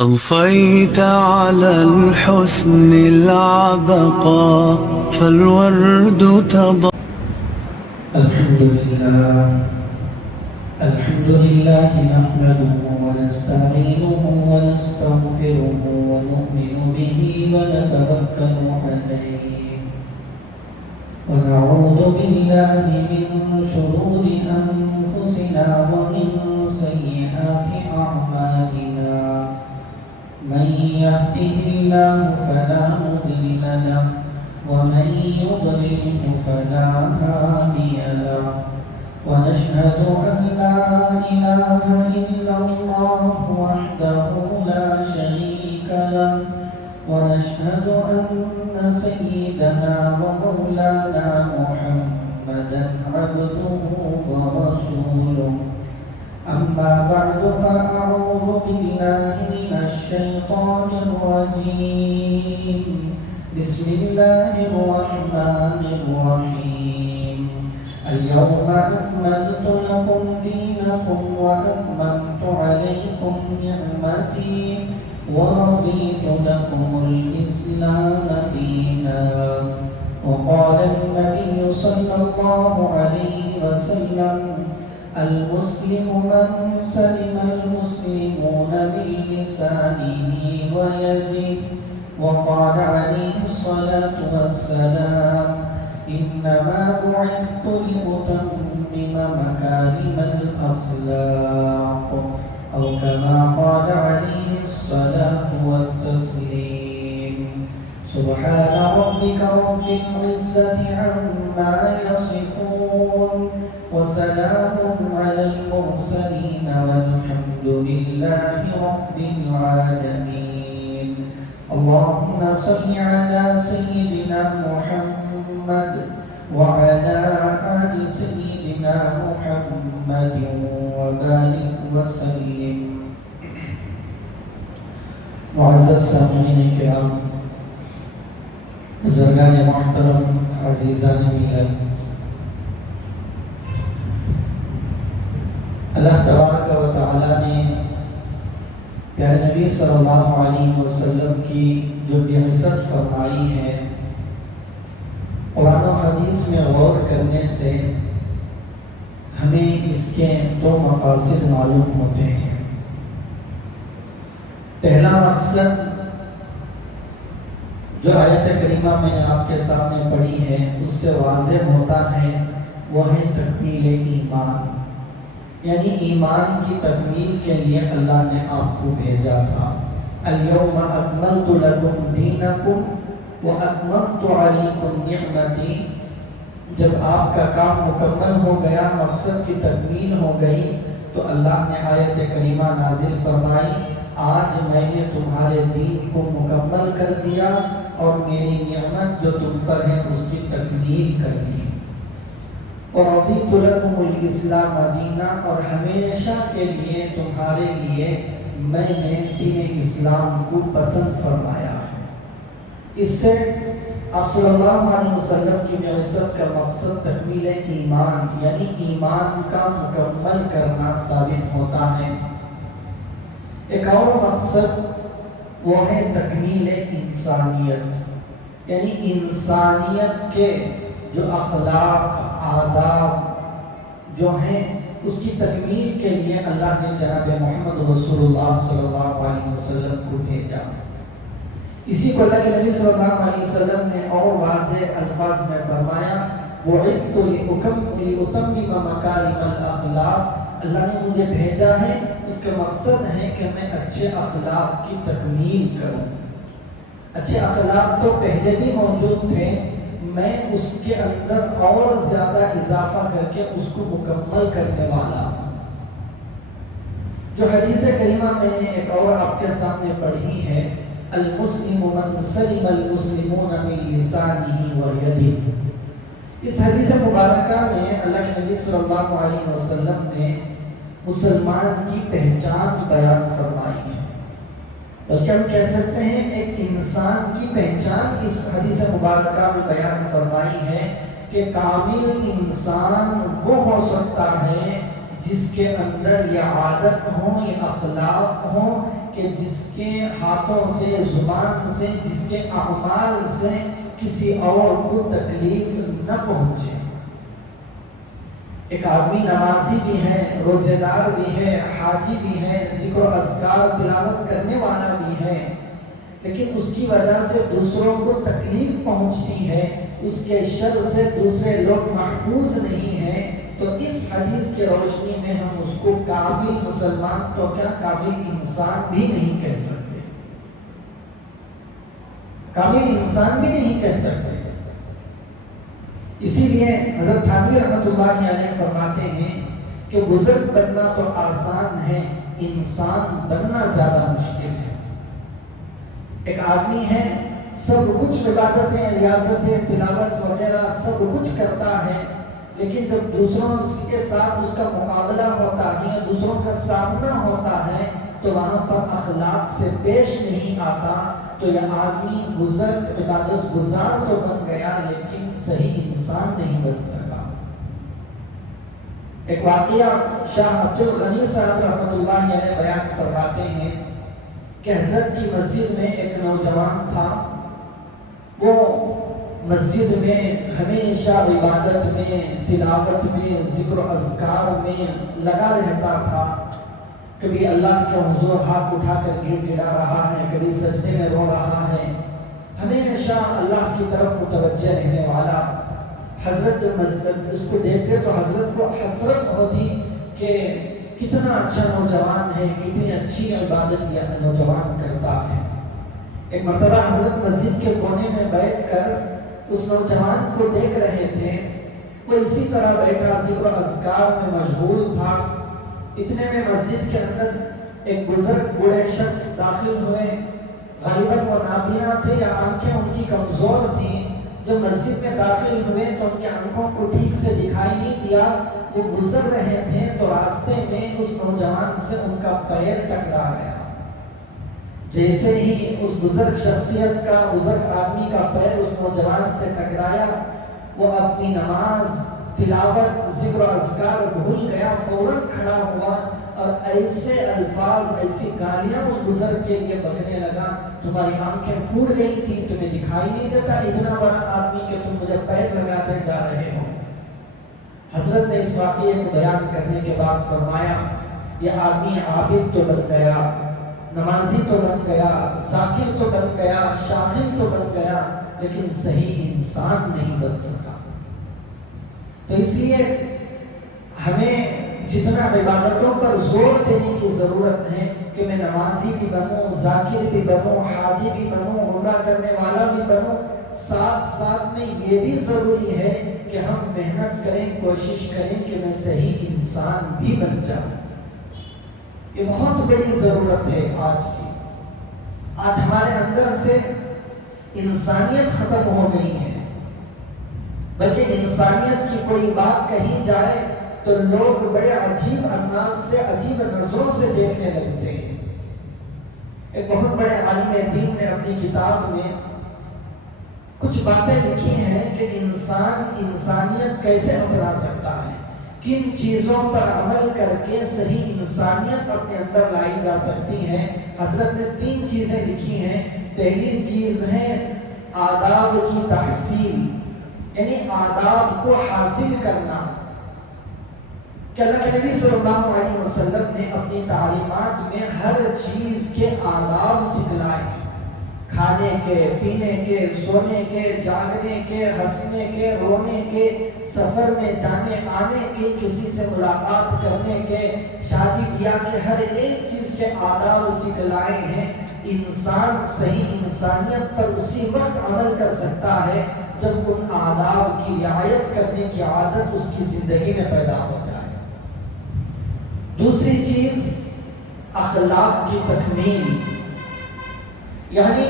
أضفيت على الحسن العبقى فالورد تضاء. الحمد لله نحمده ونستعينه ونستغفره ونؤمن به ونتوكل عليه ونعوذ بالله من شرور أنفسنا ومن سيئات أعمالنا. من يهده الله فلا مضل له ومن يضلله فلا هادي له. ونشهد أن لا إله إلا الله وحده لا شريك له. ونشهد أن سيدنا ومولانا محمدا عبده ورسوله. أما بعد فأعوذ بالله من الشيطان الرجيم. بسم الله الرحمن الرحيم. اليوم أكملت لكم دينكم وأتممت عليكم نعمتي ورضيت لكم الإسلام دينا. وقال النبي صلى الله عليه وسلم: المسلم من سلم المسلمون من لسانه ويده. وقال عليه الصلاة والسلام: إنما بعثت لأتمم مكارم الأخلاق، أو كما قال عليه الصلاة والتسليم. سبحان ربك رب العزة عما يصفون وسلام على المرسلين والحمد لله رب العالمين. اللهم صل على سيدنا محمد وعلى آل سيدنا محمد وبارك وسلم. معزز سامعین کرام، بزرگان محترم، عزیزان ملت، اللہ تبارک و تعالی نے پیارے نبی صلی اللہ علیہ وسلم کی جو بعثت فرمائی ہے، قرآن و حدیث میں غور کرنے سے ہمیں اس کے دو مقاصد معلوم ہوتے ہیں۔ پہلا مقصد جو آیت کریمہ میں نے آپ کے سامنے پڑھی ہے اس سے واضح ہوتا ہے، وہ ہے تکمیل ایمان، یعنی ایمان کی تکمیل کے لیے اللہ نے آپ کو بھیجا تھا۔ اليوم اکملت لکم دینکم واتممت علیکم نعمتی۔ جب آپ کا کام مکمل ہو گیا، مقصد کی تکمیل ہو گئی، تو اللہ نے آیت کریمہ نازل فرمائی: آج میں نے تمہارے دین کو مکمل کر دیا اور میری نعمت جو تم پر ہے اس کی تکمیل کر دی۔ وَرَضِيتُ لَكُمُ الْإِسْلَامَ دِينًا، اور ہمیشہ کے لیے تمہارے لیے میں نے دین اسلام کو پسند فرمایا ہے۔ اس سے آپ صلی اللہ علیہ وسلم کی بعثت کا مقصد تکمیل ایمان، یعنی ایمان کا مکمل کرنا ثابت ہوتا ہے۔ ایک اور مقصد وہ ہے تکمیل انسانیت، یعنی انسانیت کے جو اخلاق، آداب جو ہیں اس کی تکمیل کے لیے اللہ نے جناب محمد رسول اللہ صلی اللہ علیہ وسلم کو بھیجا۔ اسی کو اللہ کے نبی صلی اللہ علیہ وسلم نے اور واضح الفاظ میں فرمایا: بُعِثْتُ لِأُتَمِّمَ مَكَارِمَ الْأَخْلَاقِ۔ اللہ نے مجھے بھیجا ہے، اس کا مقصد ہے کہ میں اچھے اخلاق کی تکمیل کروں۔ اچھے اخلاق تو پہلے بھی موجود تھے، میں اس کے اندر اور زیادہ اضافہ کر کے اس کو مکمل کرنے والا ہوں۔ جو حدیث کریمہ میں نے ایک اور آپ کے سامنے پڑھی ہے: المسلم من سلم المسلمون من لسانه ويده۔ اس حدیث مبارکہ میں اللہ کے نبی صلی اللہ علیہ وسلم نے مسلمان کی پہچان بیان فرمائی ہے، بلکہ ہم کہہ سکتے ہیں ایک انسان کی پہچان اس حدیث مبارکہ میں بیان فرمائی ہے کہ کامل انسان وہ ہو سکتا ہے جس کے اندر یہ عادت ہو، یہ اخلاق ہو کہ کہ جس کے ہاتھوں سے، زبان سے، جس کے اعمال سے کسی اور کو تکلیف نہ پہنچے۔ ایک آدمی نمازی بھی ہے، روزے دار بھی ہے، حاجی بھی ہے، ذکر و اذکار تلاوت کرنے والا بھی ہے، لیکن اس کی وجہ سے دوسروں کو تکلیف پہنچتی ہے، اس کے شر سے دوسرے لوگ محفوظ نہیں ہیں، تو اس حدیث کی روشنی میں ہم اس کو کامل مسلمان تو کیا کامل انسان بھی نہیں کہہ سکتے، کامل انسان بھی نہیں کہہ سکتے۔ اسی لیے حضرت تھانوی رحمۃ اللہ علیہ فرماتے ہیں کہ بزرگ بننا تو آسان ہے، انسان بننا زیادہ مشکل ہے۔ ایک آدمی ہے، سب کچھ عبادتیں، ریاضتیں، تلاوت وغیرہ سب کچھ کرتا ہے، لیکن جب دوسروں کے ساتھ اس کا مقابلہ ہوتا ہے، دوسروں کا سامنا ہوتا ہے، تو وہاں پر اخلاق سے پیش نہیں آتا، تو یہ آدمی بزرگ عبادت گزار تو بن گیا لیکن صحیح انسان نہیں بن سکا۔ ایک واقعہ شاہ عبد الغنی صاحب رحمۃ اللہ علیہ بیان فرماتے ہیں کہ حضرت کی مسجد میں ایک نوجوان تھا، وہ مسجد میں ہمیشہ عبادت میں، تلاوت میں، ذکر و اذکار میں لگا رہتا تھا، کبھی اللہ کے حضور ہاتھ اٹھا کر گر گڑا رہا ہے، کبھی سجدے میں رو رہا ہے، ہمیشہ اللہ کی طرف متوجہ رہنے والا۔ حضرت اس کو دیکھتے تو حضرت کو حسرت ہوتی کہ کتنا اچھا نوجوان ہے، کتنی اچھی عبادت یہ نوجوان کرتا ہے۔ ایک مرتبہ حضرت مسجد کے کونے میں بیٹھ کر اس نوجوان کو دیکھ رہے تھے، وہ اسی طرح بیٹھا ذکر و اذکار میں مشغول تھا، اتنے میں مسجد کے اندر ایک بزرگ بوڑھے شخص داخل ہوئے، غالباً وہ نابینا تھے یا آنکھیں ان کی کمزور تھیں، جب مسجد میں داخل ہوئے تو ان کے آنکھوں کو ٹھیک سے دکھائی نہیں دیا، وہ گزر رہے تھے تو راستے میں اس نوجوان سے ان کا پیر ٹکرا گیا۔ جیسے ہی اس بزرگ شخصیت کا، بزرگ آدمی کا پیر اس نوجوان سے ٹکرایا، وہ اپنی نماز، تلاوت، ذکر و اذکار بھول گیا، فوراً کھڑا ہوا اور ایسے الفاظ، ایسی گالیاں اس بزرگ کے لیے بکنے لگا، تمہاری آنکھیں پھوٹ گئی تھی، تمہیں دکھائی نہیں دیتا اتنا بڑا آدمی کہ تم مجھے پیر لگاتے جا رہے ہو۔ حضرت نے اس واقعے کو بیان کرنے کے بعد فرمایا، یہ آدمی عابد تو بن گیا، نمازی تو بن گیا، ذاکر تو بن گیا، شاکر تو بن گیا، لیکن صحیح انسان نہیں بن سکا۔ تو اس لیے ہمیں جتنا عبادتوں پر زور دینے کی ضرورت ہے کہ میں نمازی بھی بنوں، ذاکر بھی بنوں، حاجی بھی بنوں، عمرہ کرنے والا بھی بنوں، ساتھ ساتھ میں یہ بھی ضروری ہے کہ ہم محنت کریں، کوشش کریں کہ میں صحیح انسان بھی بن جاؤں۔ یہ بہت بڑی ضرورت ہے آج کی۔ آج ہمارے اندر سے انسانیت ختم ہو گئی ہے، بلکہ انسانیت کی کوئی بات کہی جائے تو لوگ بڑے عجیب انداز سے، عجیب نظروں سے دیکھنے لگتے ہیں۔ ایک بہت بڑے عالم دین نے اپنی کتاب میں کچھ باتیں لکھی ہیں کہ انسان انسانیت کیسے اپنا سکتا ہے، کن چیزوں پر عمل کر کے صحیح انسانیت اپنے اندر لائی جا سکتی ہے۔ حضرت نے 3 چیزیں لکھی ہیں۔ پہلی چیز ہے آداب کی تحصیل، یعنی آداب کو حاصل کرنا، کہ اللہ کے نبی صلی اللہ علیہ وسلم نے اپنی تعلیمات میں ہر چیز کے آداب سکھلائے، کھانے کے، پینے کے، سونے کے، جاگنے کے، ہنسنے کے، رونے کے، سفر میں جانے آنے کے، کسی سے ملاقات کرنے کے، شادی بیاہ کے، ہر ایک چیز کے آداب سکھلائے ہیں۔ انسان صحیح انسانیت پر اسی وقت عمل کر سکتا ہے جب ان آداب کی رعایت کرنے کی عادت اس کی زندگی میں پیدا ہو جائے۔ دوسری چیز اخلاق کی تکمیل، یعنی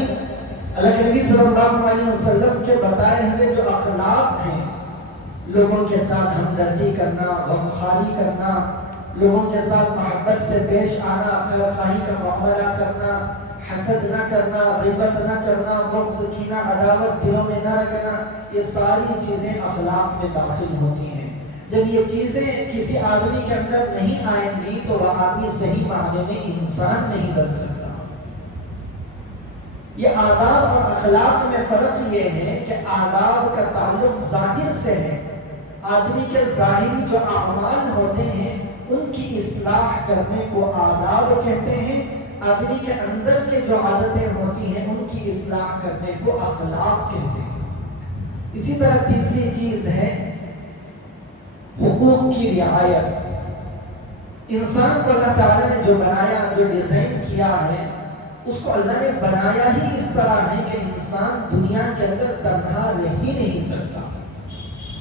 اللہ کے نبی صلی اللہ علیہ وسلم کے بتائے ہوئے جو اخلاق ہیں، لوگوں کے ساتھ ہمدردی کرنا، غمخواری کرنا، لوگوں کے ساتھ محبت سے پیش آنا، خیر خواہی کا معاملہ کرنا، حسد نہ کرنا، غیبت نہ کرنا، بغض، کینہ، عداوت دلوں میں نہ رکھنا، یہ ساری چیزیں اخلاق میں داخل ہوتی ہیں۔ جب یہ چیزیں کسی آدمی کے اندر نہیں آئیں گی تو وہ آدمی صحیح معنی میں انسان نہیں بن سکتا۔ یہ آداب اور اخلاق میں فرق یہ ہے کہ آداب کا تعلق ظاہر سے ہے، آدمی کے ظاہری جو اعمال ہوتے ہیں ان کی اصلاح کرنے کو آداب کہتے ہیں، آدمی کے اندر کے جو عادتیں ہوتی ہیں ان کی اصلاح کرنے کو اخلاق کہتے ہیں۔ اسی طرح تیسری چیز ہے حقوق کی رعایت۔ انسان کو اللہ تعالیٰ نے جو بنایا، جو ڈیزائن کیا ہے، اس کو اللہ نے بنایا ہی اس طرح ہے کہ انسان دنیا کے اندر تنہا رہ ہی نہیں سکتا۔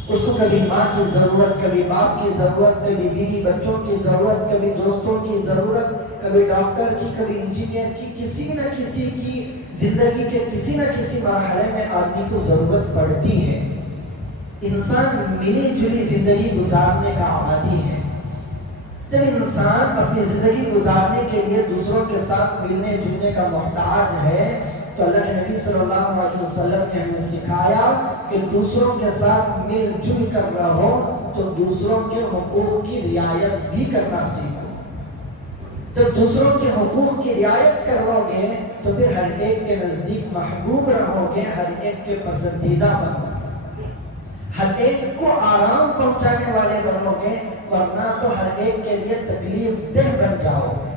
اس کو کبھی ماں کی ضرورت، کبھی باپ کی ضرورت، کبھی بیوی بچوں کی ضرورت، کبھی دوستوں کی ضرورت، کبھی ڈاکٹر کی، کبھی انجینئر کی، کسی نہ کسی کی زندگی کے کسی نہ کسی مرحلے میں آدمی کو ضرورت پڑتی ہے۔ انسان ملی جلی زندگی گزارنے کا عادی ہے۔ جب انسان اپنی زندگی گزارنے کے لیے دوسروں کے ساتھ ملنے جلنے کا محتاج ہے تو اللہ کے نبی صلی اللہ علیہ وسلم نے ہمیں سکھایا کہ دوسروں کے ساتھ مل جل کر رہو تو دوسروں کے حقوق کی رعایت بھی کرنا سیکھو۔ جب دوسروں کے حقوق کی رعایت کرو گے تو پھر ہر ایک کے نزدیک محبوب رہو گے، ہر ایک کے پسندیدہ بنو گے، ہر ایک کو آرام پہنچانے والے بنو گے، ورنہ تو ہر ایک کے لیے تکلیف دہ بن جاؤ گے۔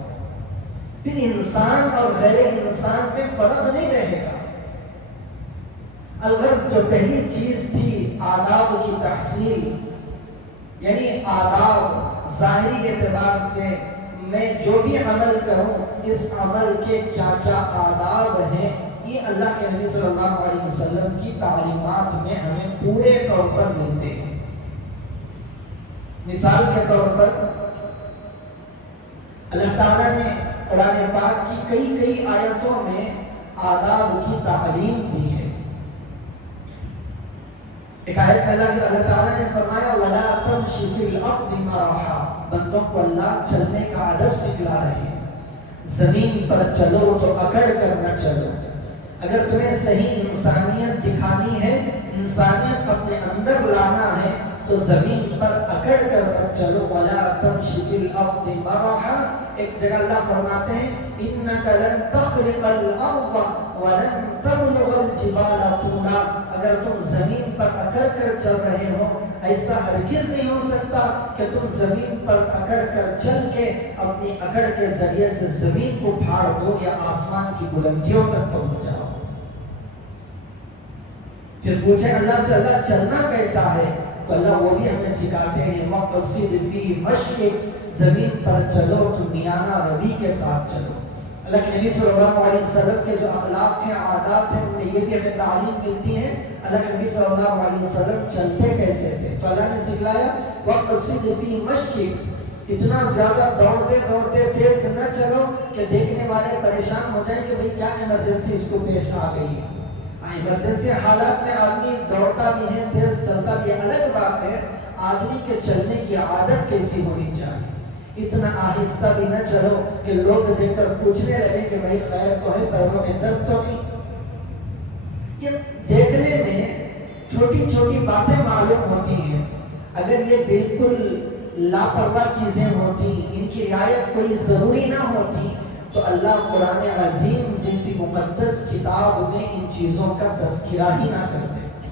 پھر انسان اور غیر انسان میں فرق نہیں رہے گا۔ الغرض جو پہلی چیز تھی آداب کی تحصیل، یعنی آداب ظاہری اعتبار سے میں جو بھی عمل کروں اس عمل کے کیا کیا آداب ہیں، یہ اللہ کے نبی صلی اللہ علیہ وسلم کی تعلیمات میں ہمیں پورے طور پر ملتے ہیں۔ مثال کے طور پر اللہ تعالیٰ نے قرآن پاک کی کئی آیتوں میں آداب کی تعلیم دی ہے۔ ایک آیت میں اللہ تعالیٰ نے فرمایا وَلَا تَمْشِ فِي الْأَرْضِ مَرَحًا، بندوں کو اللہ چلنے کا ادب سکھلا رہے ہیں۔ زمین پر چلو تو اکڑ کر نہ چلو۔ اگر تمہیں صحیح انسانیت دکھانی ہے، انسانیت اپنے اندر لانا ہے تو زمین پر اکڑ کر مت چلو۔ وَلَا تَمْشِ فِي الْأَرْضِ مَرَحًا، ایک جگہ اللہ فرماتے ہیں إِنَّكَ لَن تَخْرِقَ الْأَرْضَ وَلَن تَبْلُغَ الْجِبَالَ طُولًا، اگر تم زمین پر اکڑ کر چل رہے ہو ایسا ہرگز نہیں ہو سکتا کہ تم زمین پر اکڑ کر چل کے اپنی اکڑ کے ذریعے سے زمین کو پھاڑ دو یا آسمان کی بلندیوں تک پہنچ جاؤ۔ پھر پوچھیں اللہ سے اللہ چلنا کیسا ہے تو اللہ وہ بھی ہمیں سکھاتے ہیں وَقْصِدْ فِي مَشْيِكَ، زمین پر چلو تو میانہ روی کے ساتھ چلو۔ اللہ کے نبی صلی اللہ علیہ وسلم کے جو اخلاق تھے، عادات تھے، ان میں یہ بھی ہمیں تعلیم ملتی ہے۔ اللہ کے نبی صلی اللہ علیہ وسلم چلتے کیسے تھے تو اللہ نے سکھلایا وَقْصِدْ فِي مَشْيِكَ، اتنا زیادہ دوڑتے تیز نہ چلو کہ دیکھنے والے پریشان ہو جائیں کہ بھئی کیا ایمرجنسی اس کو پیش آ گئی ہے۔ ایمرجنسی حالات میں آدمی دوڑتا بھی ہے، تیز چلتا بھی ہے، الگ بات ہے آدمی کے چلنے کی عادت کیسی ہونی چاہیے۔ اتنا آہستہ بھی نہ چلو کہ لوگ دیکھ کر پوچھنے لگے کہ بھائی خیر تو ہے، پیروں میں درد تو نہیں۔ یہ دیکھنے میں چھوٹی چھوٹی باتیں معلوم ہوتی ہیں، اگر یہ بالکل لاپرواہ چیزیں ہوتی، ان کی رعایت کوئی ضروری نہ ہوتی تو اللہ قرآن عظیم جیسی مقدس کتاب میں ان چیزوں کا تذکرہ ہی نہ کرتے۔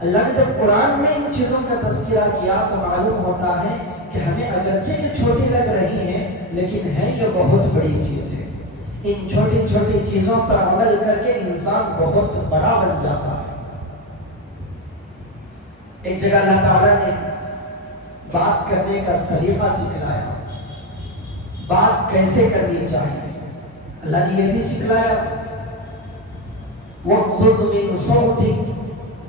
اللہ نے جب قرآن میں ان چیزوں کا تذکرہ کیا تو معلوم ہوتا ہے کہ ہمیں اگرچہ یہ چھوٹی لگ رہی ہیں لیکن ہے یہ بہت بڑی چیز ہے۔ ان چھوٹی چھوٹی چیزوں پر عمل کر کے انسان بہت بڑا بن جاتا ہے۔ ایک جگہ اللہ تعالیٰ نے بات کرنے کا سلیقہ سکھلایا، بات کیسے کرنی چاہیے۔ اللہ نے یہ بھی سکھلایا وَاغْضُضْ مِنْ صَوْتِكَ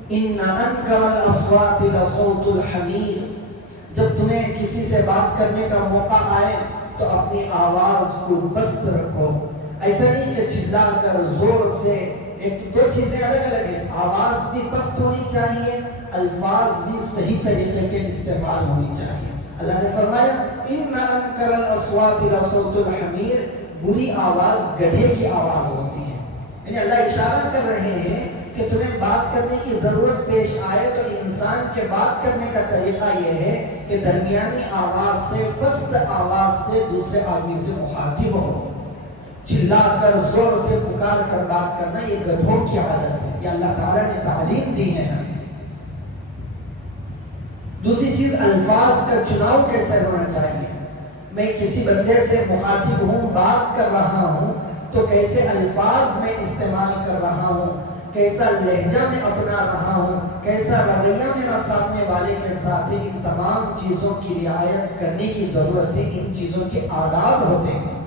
إِنَّ أَنْكَرَ الْأَصْوَاتِ لَصَوْتُ الْحَمِيرِ، جب تمہیں کسی سے بات کرنے کا موقع آئے تو اپنی آواز کو پست رکھو۔ ایسا نہیں کہ چلا کر زور سے، ایک دو چیزیں الگ الگ ہیں، آواز بھی پست ہونی چاہیے، الفاظ بھی صحیح طریقے کے استعمال ہونی چاہیے۔ اللہ نے فرمایا ان انکر الاصوات لصوت الحمیر، بری آواز گدھے کی آواز ہوتی ہے۔ یعنی اللہ اشارہ کر رہے ہیں کہ تمہیں بات کرنے کی ضرورت پیش آئے تو انسان کے بات کرنے کا طریقہ یہ ہے کہ درمیانی آواز سے، پست آواز سے دوسرے آدمی سے مخاطب ہو۔ چلا کر زور سے پکار کر بات کرنا یہ گدھوں کی عادت ہے، یہ اللہ تعالیٰ نے تعلیم دی ہے ہمیں۔ دوسری چیز، الفاظ کا چناؤ کیسے ہونا چاہیے۔ میں کسی بندے سے مخاطب ہوں، بات کر رہا ہوں تو کیسے الفاظ میں استعمال کر رہا ہوں، کیسا لہجہ میں اپنا رہا ہوں، کیسا رویہ میرا سامنے والے کے ساتھ ہے، ان تمام چیزوں کی رعایت کرنے کی ضرورت ہے۔ ان چیزوں کے آداب ہوتے ہیں۔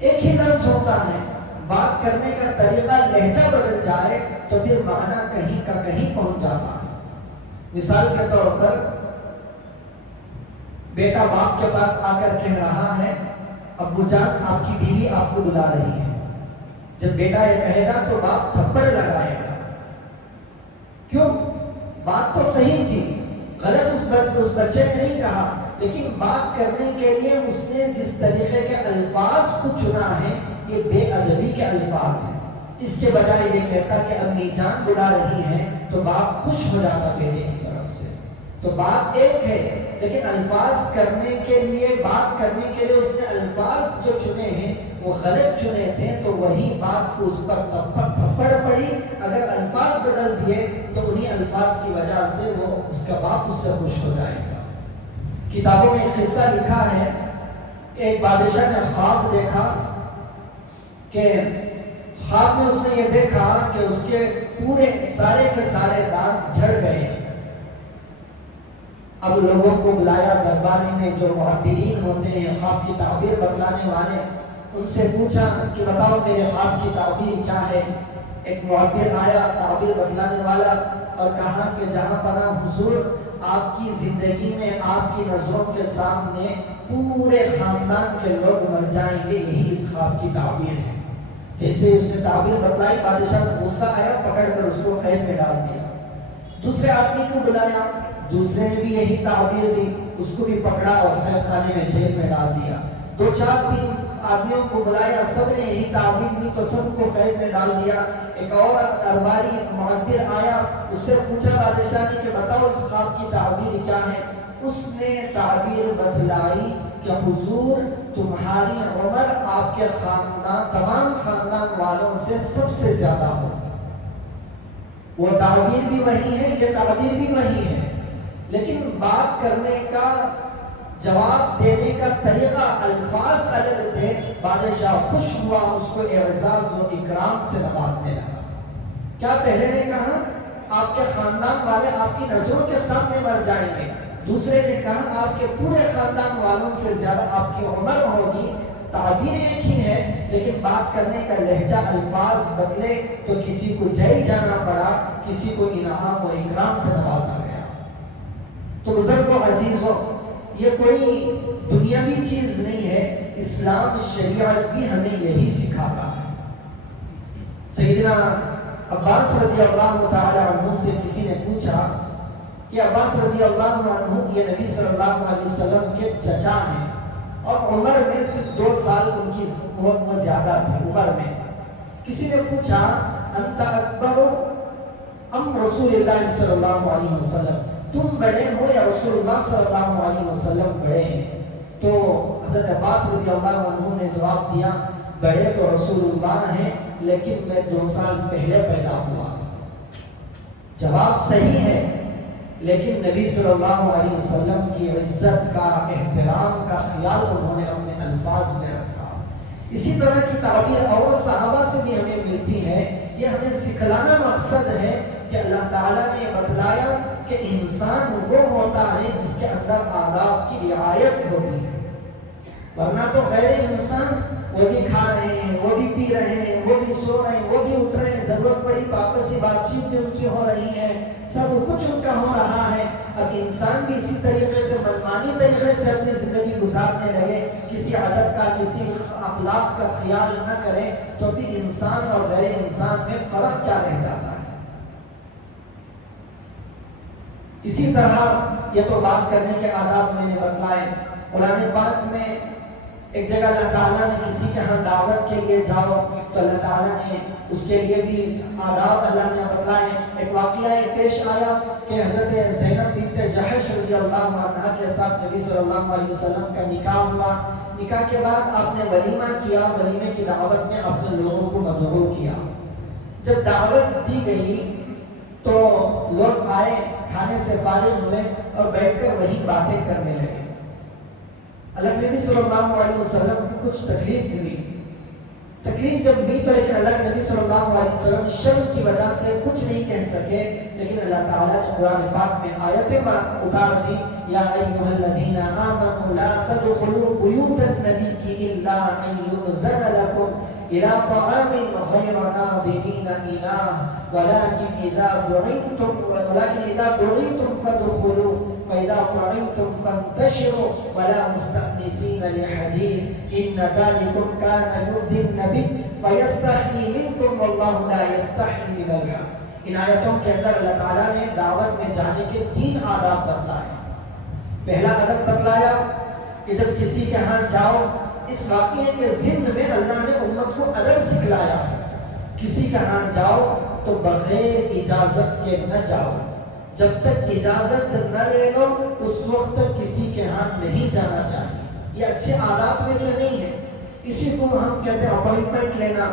ایک ہی لفظ ہوتا ہے، بات کرنے کا طریقہ لہجہ بدل جائے تو پھر معنی کہیں کا کہیں پہنچ جاتا ہے۔ مثال کے طور پر بیٹا باپ کے پاس آ کر کہہ رہا ہے، ابو جان آپ کی بیوی آپ کو بلا رہی ہے۔ جب بیٹا یہ کہے گا تو باپ تھپڑ لگائے گا۔ کیوں؟ بات تو صحیح تھی، غلط اس بچے نے نہیں کہا، لیکن بات کرنے کے لیے اس نے جس طریقے کے الفاظ کو چنا ہے یہ بے ادبی کے الفاظ ہیں۔ اس کے بجائے یہ کہتا کہ امی جان بلا رہی ہے تو باپ خوش ہو جاتا بیٹے کی طرف سے۔ تو بات ایک ہے، لیکن الفاظ کرنے کے لیے، بات کرنے کے لیے اس نے الفاظ جو چنے ہیں وہ غلط چنے تھے، تو وہی بات کو اس پر تھپڑ پڑی۔ اگر الفاظ بدل دیے تو انہی الفاظ کی وجہ سے وہ اس کا باپ اس سے خوش ہو جائے گا۔ کتابوں میں ایک قصہ لکھا ہے کہ ایک بادشاہ نے خواب دیکھا کہ خواب میں اس نے یہ دیکھا کہ اس کے پورے سارے کے سارے دانت جھڑ گئے۔ اب لوگوں کو بلایا درباری میں، جو معبرین ہوتے ہیں، خواب کی تعبیر بتلانے والے، ان سے پوچھا کہ بتاؤ میرے خواب کی تعبیر کیا ہے۔ ایک معبر آیا، تعبیر بتلانے والا، اور کہا کہ جہاں پناہ حضور، آپ کی زندگی میں آپ کی نظروں کے سامنے پورے خاندان کے لوگ مر جائیں گے، یہی اس خواب کی تعبیر ہے۔ جیسے اس نے تعبیر بتلائی، بادشاہ کو غصہ آیا، پکڑ کر اس کو قید میں ڈال دیا۔ دوسرے آدمی کو بلایا، دوسرے نے بھی یہی تعبیر دی، اس کو بھی پکڑا اور قید خانے میں جیل میں ڈال دیا۔ دو چار تین آدمیوں کو بلایا، سب نے یہی تعبیر دی تو سب کو قید میں ڈال دیا۔ ایک اور درباری معبر آیا، اس سے پوچھا بادشاہ نے کہ بتاؤ اس خواب کی تعبیر کیا ہے۔ اس نے تعبیر بتلائی کہ حضور تمہاری عمر آپ کے خاندان، تمام خاندان والوں سے سب سے زیادہ ہو۔ وہ تعبیر بھی وہی ہے، یہ تعبیر بھی وہی ہے، لیکن بات کرنے کا، جواب دینے کا طریقہ، الفاظ الگ تھے۔ بادشاہ خوش ہوا، اس کو اعزاز و اکرام سے نوازنے لگا۔ کیا پہلے نے کہا آپ کے خاندان والے آپ کی نظروں کے سامنے مر جائیں گے، دوسرے نے کہا آپ کے پورے خاندان والوں سے زیادہ آپ کی عمر ہوگی۔ تعبیر ایک ہی ہے، لیکن بات کرنے کا لہجہ، الفاظ بدلے تو کسی کو جیل جانا پڑا، کسی کو انعام و اکرام سے نوازا گیا۔ تو بزرگوں عزیزوں، یہ کوئی دنیاوی چیز نہیں ہے، اسلام شریعت بھی ہمیں یہی سکھاتا ہے۔ سیدنا عباس رضی اللہ تعالی عنہ سے کسی نے پوچھا کہ عباس رضی اللہ عنہ یہ نبی صلی اللہ علیہ وسلم کے چچا ہیں، اور عمر میں صرف 2 سال ان کی وہ زیادہ تھی عمر میں۔ کسی نے پوچھا انت اکبر ام رسول اللہ صلی اللہ علیہ وسلم، تم بڑے ہو یا رسول اللہ صلی اللہ علیہ وسلم بڑے ہیں؟ تو حضرت عباس رضی اللہ عنہ نے جواب دیا، بڑے تو رسول اللہ ہیں، لیکن میں 2 سال پہلے پیدا ہوا۔ جواب صحیح ہے، لیکن نبی صلی اللہ علیہ وسلم کی عزت کا، احترام کا خیال انہوں نے اپنے الفاظ میں رکھا۔ اسی طرح کی تعبیر اور صحابہ سے بھی ہمیں ملتی ہے۔ یہ ہمیں سکھلانا مقصد ہے کہ اللہ تعالیٰ نے بتلایا کہ انسان وہ ہوتا ہے جس کے اندر آداب کی رعایت ہوتی ہے، ورنہ تو غیر انسان وہ بھی کھا رہے ہیں، وہ بھی پی رہے ہیں، وہ بھی سو رہے ہیں، وہ بھی اٹھ رہے ہیں، ضرورت پڑی تو آپسی بات چیت بھی ان کی ہو رہی ہے، سب کچھ ان کا ہو رہا ہے۔ اب انسان بھی اسی طریقے سے منمانی طریقے سے اپنی زندگی گزارنے لگے، کسی عادت کا، کسی اخلاق کا خیال نہ کرے، تو پھر انسان اور غیر انسان میں فرق کیا رہ جاتا ہے۔ اسی طرح یہ تو بات کرنے کے آداب میں نے بتلائے۔ قرآن پاک میں ایک جگہ اللہ تعالیٰ نے کسی کے ہاں دعوت کے لیے جاؤ تو اللہ تعالیٰ نے اس کے لیے بھی آداب اللہ نے بتلائے. ایک واقعہ پیش آیا کہ حضرت زینب بنت جحش رضی اللہ عنہا کے ساتھ نبی صلی اللہ علیہ وسلم کا نکاح ہوا. نکاح کے بعد آپ نے ولیمہ کیا. ولیمے کی دعوت میں آپ نے لوگوں کو مدعو کیا. جب دعوت دی گئی تو لوگ آئے, کھانے سے فارغ ہوئے اور بیٹھ کر وہی باتیں کرنے لگے. اللہ نبی صلی اللہ علیہ وسلم کی کچھ تکلیف ہوئی. تکلیف جب ہوئی تو لیکن اللہ کے نبی صلی اللہ علیہ وسلم شرم کی وجہ سے کچھ نہیں کہہ سکے. لیکن اللہ تعالیٰ نے قرآن پاک میں آیتیں اتار دی, یا ایھا الذین آمنوا لا تدخلوا بیوت النبی الا ان یؤذن لکم الى طعام غیر ناظرین اناہ ولكن اذا دعیتم فادخلوا فإذا طعمتم فانتشروا ولا مستأنسين لحديث إن ذلكم كان يؤذي النبي فيستحيي منكم والله لا يستحيي من الحق. ان آیتوں کے اندر اللہ تعالیٰ نے دعوت میں جانے کے 3 آداب بتلائے. پہلا ادب بتلایا کہ جب کسی کے ہاں جاؤ, اس واقعے کے ضمن میں اللہ نے امت کو ادب سکھلایا. کسی کے ہاں جاؤ تو بغیر اجازت کے نہ جاؤ. جب تک اجازت نہ لے لو اس وقت تک کسی کے ہاں نہیں جانا چاہیے. یہ اچھے عادات میں سے نہیں ہے. اسی کو ہم کہتے ہیں اپوائنٹمنٹ لینا.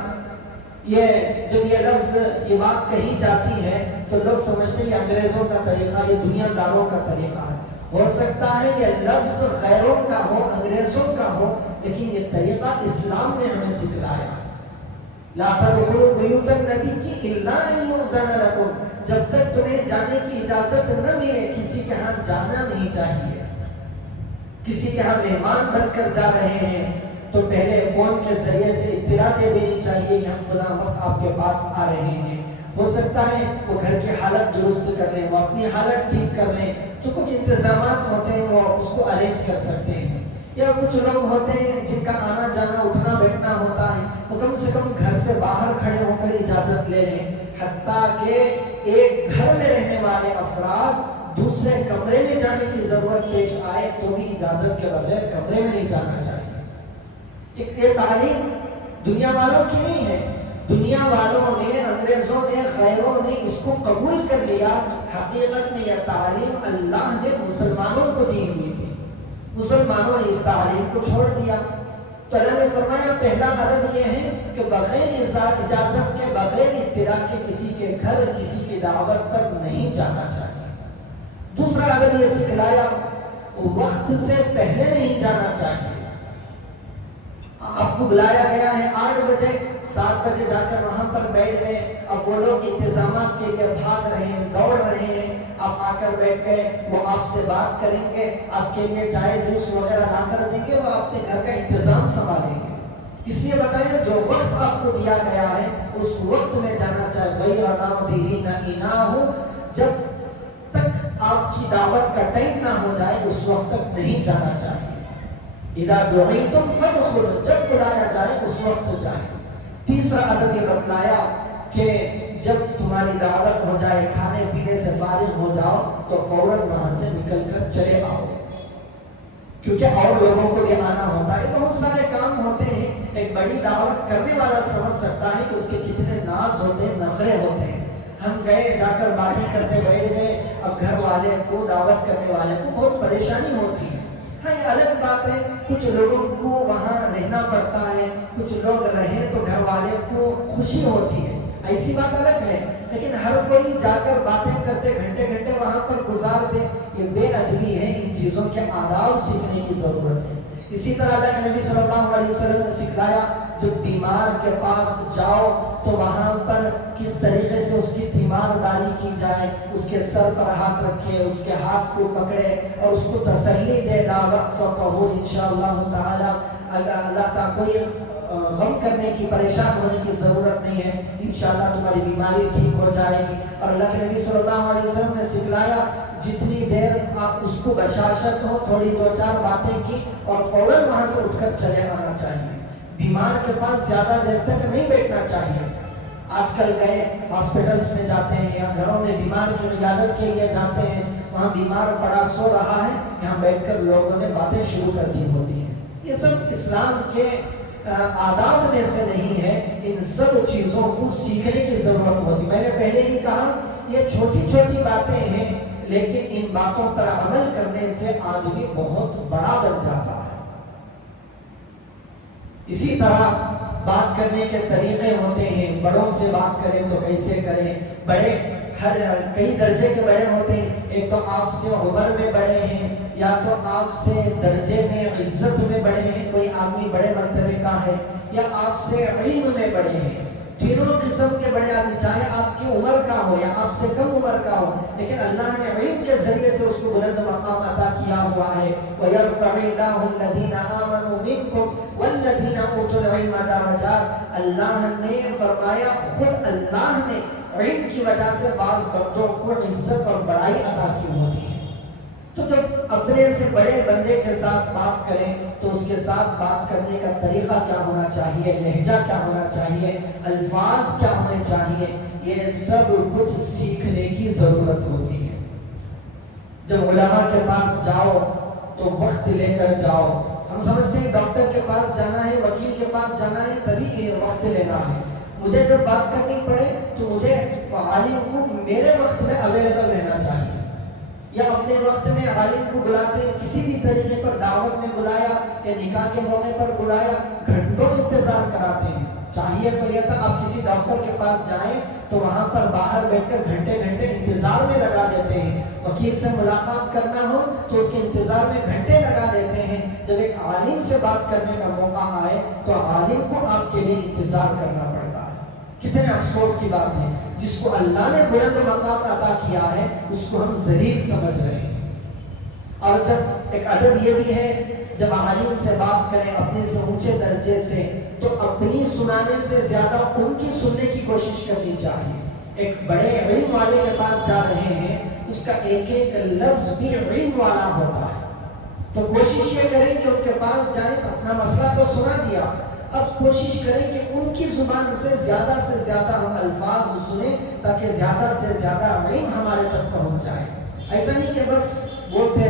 یہ جب یہ لفظ یہ بات کہی جاتی ہے تو لوگ سمجھتے ہیں یہ انگریزوں کا طریقہ, یہ دنیا داروں کا طریقہ ہے. ہو سکتا ہے یہ لفظ غیروں کا ہو, انگریزوں کا ہو, لیکن یہ طریقہ اسلام نے ہمیں سکھلایا. لا تدخلوا بیوت النبی الا ان یؤذن لکم, جب تک تمہیں جانے کی اجازت نہ ملے کسی کے ہاں جانا نہیں چاہیے. کسی کے ہاں مہمان بن کر جا رہے ہیں تو پہلے فون کے ذریعے سے اطلاع دے دینی چاہیے کہ ہم فلاں وقت آپ کے پاس آ رہے ہیں. ہو سکتا ہے وہ گھر کی حالت درست کر لیں, وہ اپنی حالت ٹھیک کر لیں, جو کچھ انتظامات ہوتے ہیں وہ اس کو ارینج کر سکتے ہیں. یا کچھ لوگ ہوتے ہیں جن کا آنا جانا اٹھنا بیٹھنا ہوتا ہے, وہ کم سے کم گھر سے باہر کھڑے ہو کر اجازت لے لیں. حتیٰ کہ ایک گھر میں رہنے والے افراد دوسرے کمرے میں جانے کی ضرورت پیش آئے تو بھی اجازت کے بغیر کمرے میں نہیں جانا چاہیے. یہ تعلیم دنیا والوں کی نہیں ہے. دنیا والوں نے, انگریزوں نے, غیروں نے اس کو قبول کر لیا. حقیقت میں یہ تعلیم اللہ نے مسلمانوں کو دی ہوئی تھی. مسلمانوں نے اس تعلیم کو چھوڑ دیا. تو اللہ نے فرمایا پہلا ادب یہ ہے کہ بغیر اجازت کے, بغیر اطلاع کے کسی کے گھر, کسی کی دعوت پر نہیں جانا چاہیے. دوسرا ادب یہ سکھلایا وقت سے پہلے نہیں جانا چاہیے. آپ کو بلایا گیا ہے 8 بجے, 7 بجے جا کر وہاں پر بیٹھ گئے. اب وہ لوگ انتظامات کے لیے بھاگ رہے ہیں, دوڑ رہے ہیں. آپ آ کر بیٹھ گئے, وہ آپ سے بات کریں گے, آپ کے لیے چائے جوس وغیرہ لا کر دیں گے, وہ اپنے گھر کا انتظام سنبھالیں گے. اس لیے بتائیں جو وقت آپ کو دیا گیا ہے اس وقت میں جانا چاہیے. غیر ناظرین اناہ, جب تک آپ کی دعوت کا ٹائم نہ ہو جائے اس وقت تک نہیں جانا چاہیے. اذا دعیتم فادخلوا, جب بلایا جائے اس وقت جائیں. تیسرا ادب یہ بتلایا کہ جب تمہاری دعوت ہو جائے, کھانے پینے سے فارغ ہو جاؤ تو فوراً وہاں سے نکل کر چلے آؤ, کیونکہ اور لوگوں کو بھی آنا ہوتا ہے. بہت سارے کام ہوتے ہیں. ایک بڑی دعوت کرنے والا سمجھ سکتا ہے کہ اس کے کتنے ناز ہوتے ہیں, نخرے ہوتے ہیں. ہم گئے, جا کر باتیں کرتے بیٹھ گئے. اب گھر والے کو, دعوت کرنے والے کو بہت پریشانی ہوتی ہے. ہاں یہ الگ بات ہے, کچھ لوگوں کو وہاں رہنا پڑتا ہے, کچھ لوگ رہیں تو گھر والے کو خوشی ہوتی ہے, ایسی بات الگ ہے. لیکن ہر کوئی جا کر باتیں کرتے گھنٹے گھنٹے وہاں پر گزار دے, یہ بے ادبی ہے. ان چیزوں کے آداب سیکھنے کی ضرورت ہے. اسی طرح اللہ کے نبی صلی اللہ علیہ وسلم نے سکھلایا جب بیمار کے پاس جاؤ تو وہاں پر کس طریقے سے اس کی تیمارداری کی جائے. اس کے سر پر ہاتھ رکھے, اس کے ہاتھ کو پکڑے اور اس کو تسلی دے. لا بأس طہور, انشاءاللہ تعالی اگر اللہ تعالیٰ کوئی غم کرنے کی, پریشان ہونے کی ضرورت نہیں ہے. انشاءاللہ تمہاری بیماری ٹھیک ہو جائے گی. اور اللہ کے نبی صلی اللہ علیہ وسلم نے سکھلایا جتنی دیر آپ اس کو بشاشت ہو, تھوڑی 2-4 باتیں کی اور فوراً وہاں سے اٹھ کر چلے آنا چاہیے. بیمار کے پاس زیادہ دیر تک نہیں بیٹھنا چاہیے. آج کل گئے ہاسپٹلس میں جاتے ہیں یا گھروں میں بیمار کی عیادت کے لیے جاتے ہیں, وہاں بیمار پڑا سو رہا ہے, یہاں بیٹھ کر لوگوں نے باتیں شروع کر دی ہوتی ہیں. یہ سب اسلام کے آداب میں سے نہیں ہے. ان سب چیزوں کو سیکھنے کی ضرورت ہوتی. میں نے پہلے ہی کہا یہ چھوٹی چھوٹی باتیں ہیں لیکن ان باتوں پر عمل کرنے سے آدمی بہت بڑا بن جاتا ہے. اسی طرح بات کرنے کے طریقے ہوتے ہیں. بڑوں سے بات کریں تو کیسے کریں. بڑے ہر کئی درجے کے بڑے ہوتے ہیں. ایک تو آپ سے عمر میں بڑے ہیں, یا تو آپ سے درجے میں عزت میں بڑے ہیں, کوئی آدمی بڑے مرتبے کا ہے, یا آپ سے علم میں بڑے ہیں. تینوں قسم کے بڑے آدمی, چاہے آپ کی عمر کا ہو یا آپ سے کم عمر کا ہو, لیکن اللہ نے علم کے ذریعے سے اس کو بلند مقام عطا کیا ہوا ہے. وَيَرْفَعِ اللَّهُ الَّذِينَ آمَنُوا مِنْكُمْ وَالَّذِينَ أُوتُوا الْعِلْمَ دَرَجَاتٍ. اللہ نے فرمایا, خود اللہ نے علم کی وجہ سے بعض بندوں کو عزت اور بڑائی عطا کی ہوتی ہے. تو جب اپنے سے بڑے بندے کے ساتھ بات کریں تو اس کے ساتھ بات کرنے کا طریقہ کیا ہونا چاہیے, لہجہ کیا ہونا چاہیے, الفاظ کیا ہونے چاہیے, یہ سب کچھ سیکھنے کی ضرورت ہوتی ہے. جب علماء کے پاس جاؤ تو وقت لے کر جاؤ. ہم سمجھتے ہیں ڈاکٹر کے پاس جانا ہے, وکیل کے پاس جانا ہے, تبھی وقت لینا ہے. مجھے جب بات کرنی پڑے تو مجھے عالم کو میرے وقت میں اویلیبل رہنا چاہیے. یا اپنے وقت میں عالم کو بلاتے ہیں, کسی بھی طریقے پر دعوت میں بلایا یا نکاح کے موقع پر بلایا, گھنٹوں انتظار کراتے ہیں. چاہیے تو یہ تھا آپ کسی ڈاکٹر کے پاس جائیں تو وہاں پر باہر بیٹھ کر گھنٹے گھنٹے انتظار میں لگا دیتے ہیں. وکیل سے ملاقات کرنا ہو تو اس کے انتظار میں گھنٹے لگا دیتے ہیں. جب ایک عالم سے بات کرنے کا موقع آئے تو عالم کو آپ کے لیے انتظار کرنا پڑتا ہے. کتنے افسوس کی بات ہے, جس کو اللہ نے بلند مقام عطا کیا ہے اس کو ہم ذلیل سمجھ رہے ہیں. اور جب ایک ادب یہ بھی ہے, جب عالم سے بات کریں اپنے سے اونچے درجے سے, تو اپنی سنانے سے زیادہ ان کی سننے کی کوشش کرنی چاہیے. ایک بڑے علم والے کے پاس جا رہے ہیں, اس کا ایک ایک لفظ بھی علم والا ہوتا ہے, تو کوشش یہ کریں کہ ان کے پاس جائیں تو اپنا مسئلہ تو سنا دیا, اب کوشش کریں کہ ان کی زبان سے زیادہ ہم الفاظ سنیں تاکہ زیادہ سے زیادہ علم ہمارے تک پہنچ جائے. ایسا نہیں کہ بس بولتے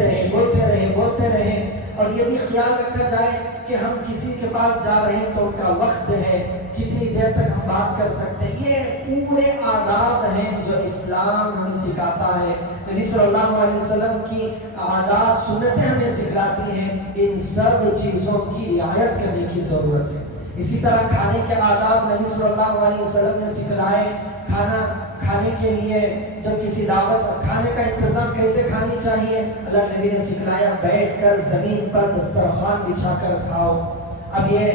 رہیں, اور یہ بھی خیال رکھا جائے کہ ہم کسی کے پاس جا رہے ہیں تو ان کا وقت ہے, کتنی دیر تک ہم بات کر سکتے ہیں. یہ پورے آداب ہیں جو اسلام ہمیں سکھاتا ہے. نبی صلی اللہ علیہ وسلم کی عادات سنتیں ہمیں سکھلاتی ہیں. ان سب چیزوں کی رعایت کرنے کی ضرورت ہے. اسی طرح کھانے کے آداب نبی صلی اللہ علیہ وسلم نے سکھلائے. کھانا کھانے کے لیے جب کسی دعوت کھانے کا انتظام کیسے کھانی چاہیے, اللہ نبی نے سکھلایا, بیٹھ کر زمین پر دسترخوان بچھا کر کھاؤ. اب یہ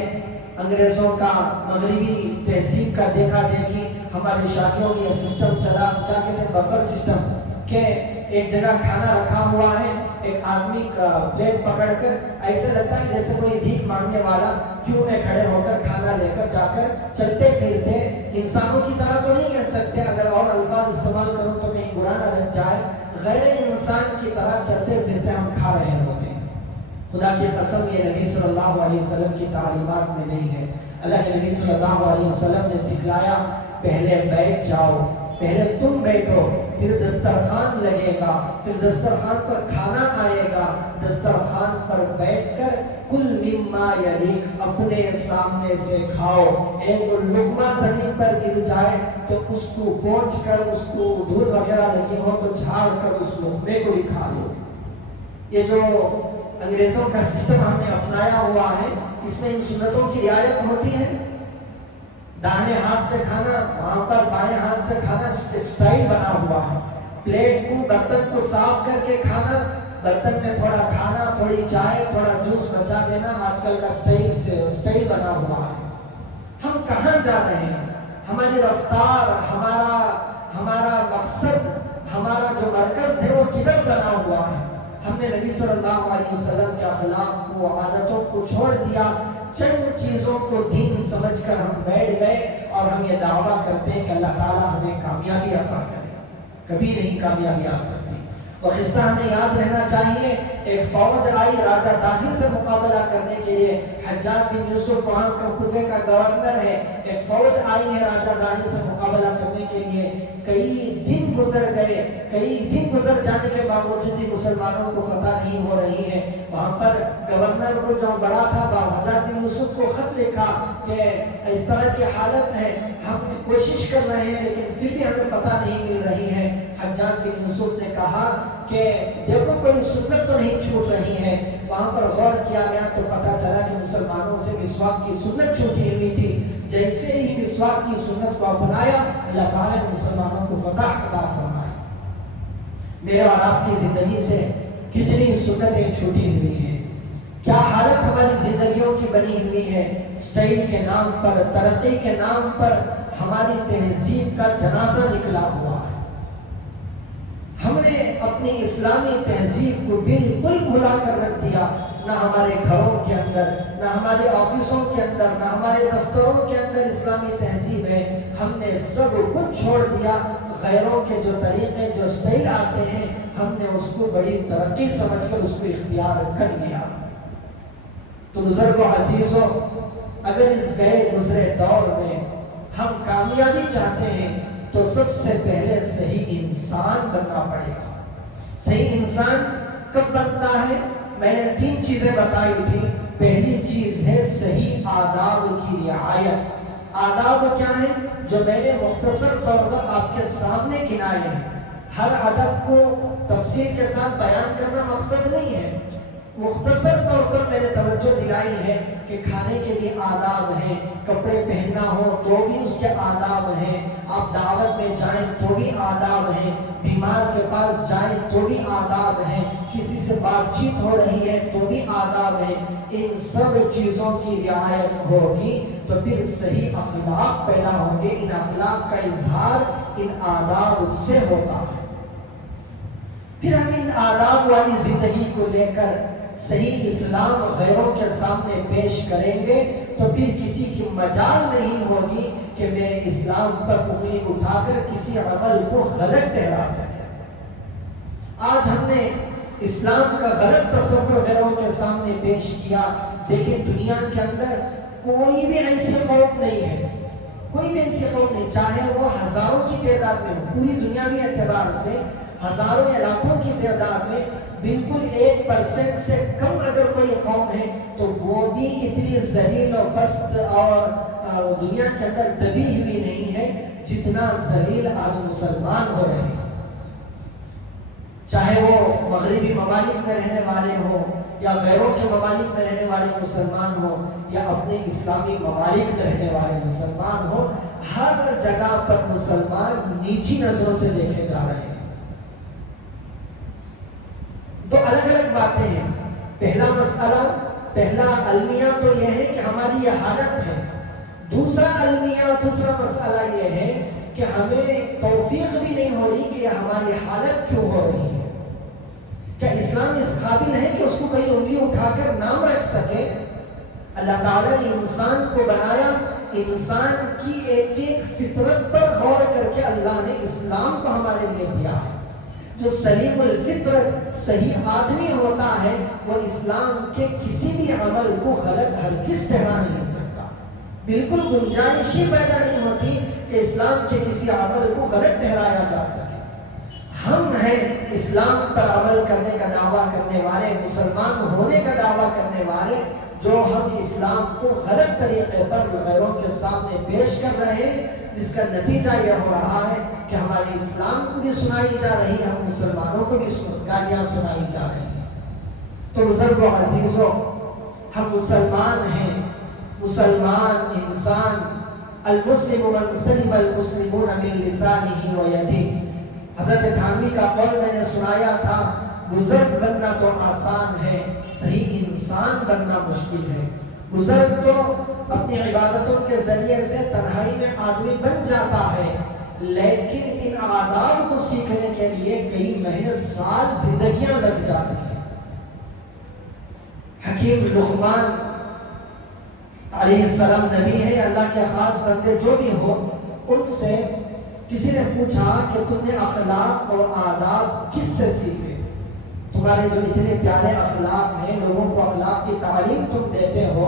انگریزوں کا مغربی تہذیب کا دیکھا دیکھی ہماری شادیوں میں یہ سسٹم چلا, کیا کہتے ہیں, بفر سسٹم, کہ ایک جگہ کھانا رکھا ہوا ہے, ایک آدمی کا پلیٹ پکڑ کر ایسے لگتا ہے جیسے کوئی بھیک مانگنے والا کیوں میں کھڑے ہو کر کھانا لے کر جا کر چلتے پھرتے, انسانوں کی طرح تو نہیں کہہ سکتے, اگر اور الفاظ استعمال کروں تو کہیں برا نہ لگ جائے, غیر انسان کی طرح چلتے پھرتے ہم کھا رہے ہوتے ہیں. خدا کی قسم یہ نبی صلی اللہ علیہ وسلم کی تعلیمات میں نہیں ہے. اللہ کے نبی صلی اللہ علیہ وسلم نے سکھلایا, پہلے بیٹھ جاؤ, پہلے تم بیٹھو, پھر دسترخوان لگے گا, پھر دسترخوان پر کھانا آئے گا, دسترخوان پر بیٹھ کر کل مما یلیک, اپنے سامنے سے کھاؤ. ایک لقمہ زمین پر گر جائے تو اس کو پہنچ کر, اس کو دھول وغیرہ لگی ہو تو جھاڑ کر اس لقمے کو بھی کھا لو. یہ جو انگریزوں کا سسٹم ہم نے اپنایا ہوا ہے, اس میں ان سنتوں کی رعایت ہوتی ہے. داہنے ہاتھ سے کھانا, وہاں پر بائیں ہاتھ سے کھانا, ایک سٹائل بنا ہوا ہے. پلیٹ کو, برتن کو صاف کر کے کھانا, برتن میں تھوڑا کھانا, تھوڑی چائے, تھوڑا جوس بچا دینا, آج کل کا سٹائل بنا ہوا ہے. ہم کہاں جا رہے ہیں, ہماری رفتار, ہمارا مقصد, ہمارا جو مرکز ہے وہ کدھر بنا ہوا ہے. ہم نے نبی صلی اللہ علیہ وسلم کے اخلاق کو, عادتوں کو چھوڑ دیا, چند چیزوں کو دین سمجھ کر ہم بیٹھ گئے اور ہم یہ دعویٰ کرتے ہیں کہ اللہ تعالیٰ ہمیں کامیابی عطا کرے. کبھی نہیں کامیابی آ سکتی. وہ قصہ ہمیں یاد رہنا چاہیے. ایک فوج آئی راجہ داہی سے مقابلہ کرنے کے لیے. حجاج بن یوسف وہاں کا کوفے کا گورنر ہے. ایک فوج آئی ہے راجہ داہی سے مقابلہ کرنے کے لیے. کئی دن گزر گئے, کئی دن گزر جانے کے باوجود بھی مسلمانوں کو فتح نہیں ہو رہی ہے. وہاں پر گورنر کو جو بڑا تھا حجاج بن یوسف کو خط لکھا کہ اس طرح کی حالت ہے، ہم کوشش کر رہے ہیں لیکن پھر بھی ہمیں فتح نہیں مل رہی ہے۔ حجاج بن یوسف نے کہا کہ دیکھو کوئی سنت تو نہیں چھوٹ رہی ہے۔ وہاں پر غور کیا گیا تو پتہ چلا کہ مسلمانوں سے مسواک کی سنت چھوٹی ہوئی تھی۔ جیسے ہی مسواک کی سنت کو اپنایا، اللہ تعالیٰ نے مسلمانوں کو فتح عطا فرمائی۔ میرے اور آپ کی زندگی سے کتنی سنتیں چھوٹی ہوئی ہیں، کیا حالت ہماری زندگیوں کی بنی ہوئی ہے۔ اسٹائل کے نام پر، ترقی کے نام پر ہماری تہذیب کا جنازہ نکلا ہوا ہے۔ ہم نے اپنی اسلامی تہذیب کو بالکل بھلا کر رکھ دیا۔ نہ ہمارے گھروں کے اندر، نہ ہمارے آفسوں کے اندر، نہ ہمارے دفتروں کے اندر اسلامی تہذیب ہے۔ ہم نے سب کچھ چھوڑ دیا۔ غیروں کے جو طریقے، جو اسٹائل آتے ہیں، ہم نے اس کو بڑی ترقی سمجھ کر اس کو اختیار کر لیا۔ تو بزرگوں عزیزوں، اگر اس گئے گزرے دور میں ہم کامیابی چاہتے ہیں تو سب سے پہلے صحیح انسان بننا پڑے گا۔ صحیح انسان کب بنتا ہے؟ میں نے 3 چیزیں بتائی تھی۔ پہلی چیز ہے صحیح آداب کی رعایت۔ آداب کیا ہیں؟ جو میں نے مختصر طور پر آپ کے سامنے گنائے ہیں۔ ہر ادب کو تفصیل کے ساتھ بیان کرنا مقصد نہیں ہے، مختصر طور پر میں نے توجہ دلائی ہے کہ کھانے کے بھی آداب ہیں، کپڑے پہننا ہو تو بھی اس کے آداب ہیں، آپ دعوت میں جائیں تو بھی آداب ہیں، بیمار کے پاس جائیں تو بھی آداب ہیں، کسی سے بات چیت ہو رہی ہے تو بھی آداب ہیں۔ ان سب چیزوں کی رعایت ہوگی تو پھر صحیح اخلاق پیدا ہوں گے۔ ان اخلاق کا اظہار ان آداب سے ہوتا ہے۔ پھر ہم ان آداب والی زندگی کو لے کر صحیح اسلام غیروں کے سامنے پیش کریں گے تو پھر کسی کی مجال نہیں ہوگی کہ میرے اسلام پر انگلی اٹھا کر کسی عمل کو غلط ٹھہرا سکے۔ آج ہم نے اسلام کا غلط تصور غیروں کے سامنے پیش کیا۔ دیکھیں دنیا کے اندر کوئی بھی ایسی قوم نہیں ہے، کوئی بھی ایسی قوم نہیں، چاہے وہ ہزاروں کی تعداد میں ہو، پوری دنیاوی اعتبار سے ہزاروں یا لاکھوں کی تعداد میں بالکل 1% سے کم اگر کوئی قوم ہے تو وہ بھی اتنی ذلیل و پست اور دنیا کے اندر دبی ہوئی نہیں ہے جتنا ذلیل آج مسلمان ہو رہے ہیں۔ چاہے وہ مغربی ممالک میں رہنے والے ہوں یا غیروں کے ممالک میں رہنے والے مسلمان ہوں یا اپنے اسلامی ممالک میں رہنے والے مسلمان ہوں، ہر جگہ پر مسلمان نیچی نظروں سے دیکھے جا رہے ہیں۔ دو الگ الگ باتیں ہیں۔ پہلا مسئلہ، پہلا المیہ تو یہ ہے کہ ہماری یہ حالت ہے۔ دوسرا المیہ، دوسرا مسئلہ یہ ہے کہ ہمیں توفیق بھی نہیں ہو رہی کہ یہ ہماری حالت کیوں ہو رہی ہے۔ کیا اسلام اس قابل ہے کہ اس کو کہیں انگلی اٹھا کر نام رکھ سکے؟ اللہ تعالیٰ نے انسان کو بنایا، انسان کی ایک ایک فطرت پر غور کر کے اللہ نے اسلام کو ہمارے لیے دیا ہے۔ جو سلیم الفطرت صحیح آدمی ہوتا ہے وہ اسلام کے کسی بھی عمل کو غلط ہرگز ٹھہرا نہیں سکتا۔ بالکل گنجائش ہی پیدا نہیں ہوتی کہ اسلام کے کسی عمل کو غلط ٹھہرایا جا سکے۔ ہم ہیں اسلام پر عمل کرنے کا دعویٰ کرنے والے، مسلمان ہونے کا دعویٰ کرنے والے، جو ہم اسلام کو غلط طریقے پر غیروں کے سامنے پیش کر رہے ہیں، جس کا نتیجہ یہ ہو رہا ہے کہ ہمارے اسلام کو بھی سنائی جا رہی ہے، ہم مسلمانوں کو بھی گالیاں سنائی جا رہی ہیں۔ تو بزرگوں عزیزوں، ہم مسلمان ہیں، مسلمان انسان، المسلم من سلم المسلمون من لسانه ويده۔ حضرت تھانوی کا قول میں نے سنایا تھا، بزرگ بننا تو آسان ہے، صحیح انسان بننا مشکل ہے۔ بزرگ تو اپنی عبادتوں کے ذریعے سے تنہائی میں آدمی بن جاتا ہے، لیکن ان آداب کو سیکھنے کے لیے کئی مہینے، سال، زندگیاں لگ جاتی ہیں۔ حکیم لقمان علیہ السلام نبی ہے، اللہ کے خاص بندے جو بھی ہو، ان سے کسی نے پوچھا کہ تم نے اخلاق اور آداب کس سے سیکھے؟ تمہارے جو اتنے پیارے اخلاق ہیں، لوگوں کو اخلاق کی تعلیم تم دیتے ہو،